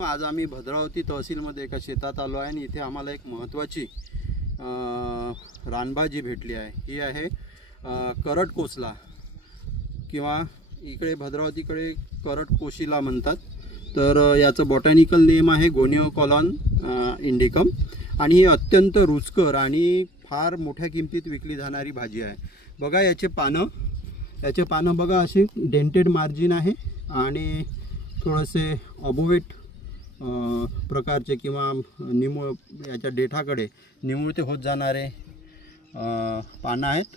आज आम्ही भद्रावती तहसीलमध्ये एका शेतात आलो आहे आणि इथे आम्हाला एक महत्त्वाची रानभाजी भेटली आहे। ही आहे करट कोसला किंवा इकडे भद्रावतीकडे करट कोशिला म्हणतात। तर याचं बॉटॅनिकल नेम आहे गोनिओकोलॉन इंडिकम आणि ही अत्यंत रुचकर आणि फार मोठ्या किमतीत विकली जाणारी भाजी आहे। बघा याचे पानं बघा असे डेंटेड मार्जिन आहे आणि थोडेसे ऑबोवेट प्रकारचे किंवा निमुळ याच्या देठाकडे निमुळते होत जाणारे पानं आहेत।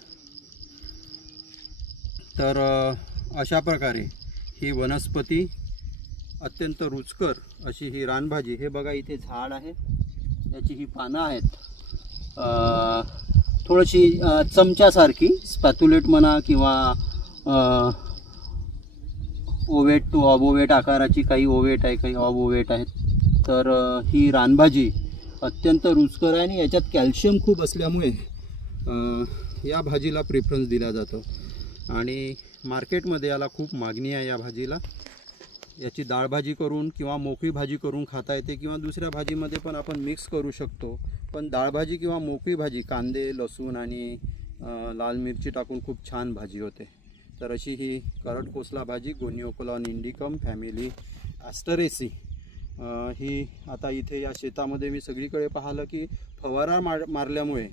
तर अशा प्रकारे ही वनस्पती अत्यंत रुचकर अशी ही रानभाजी, हे बघा इथे झाड आहे, याची ही पानं आहेत थोडीशी चमच्यासारखी, स्पॅथुलेट म्हणा किंवा ओवेट टू ऑबोवेट आकाराची, काही ओवेट आहे काही ऑबोवेट आहेत। तर ही रानभाजी अत्यंत रुचकर आहे आणि याच्यात कॅल्शियम खूप असल्यामुळे या भाजीला प्रेफरन्स दिला जातो आणि मार्केटमध्ये याला खूप मागणी आहे। या भाजीला याची डाळ भाजी करून किंवा मोकळी भाजी करून खाता येते किंवा दुसऱ्या भाजीमध्ये पण आपण मिक्स करू शकतो। पण डाळ भाजी किंवा मोकळी भाजी कांदे लसूण आणि लाल मिरची टाकून खूप छान भाजी होते। तर अशी ही करट कोसला भाजी गोनिओकोलॉन इंडिकम फॅमिली ॲस्टरेसी ही आता इथे या शेतामध्ये मी सगळीकडे पाहिलं की फवारा मारल्यामुळे,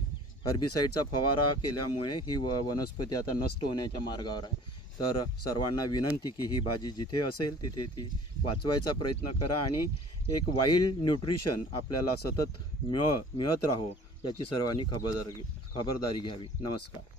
हर्बिसाइडचा फवारा केल्यामुळे ही वनस्पती आता नष्ट होण्याच्या मार्गावर आहे। तर सर्वांना विनंती की ही भाजी जिथे असेल तिथे ती वाचवायचा प्रयत्न करा आणि एक वाईल्ड न्यूट्रिशन आपल्याला सतत मिळत राहो याची सर्वांनी खबरदारी घ्यावी। नमस्कार।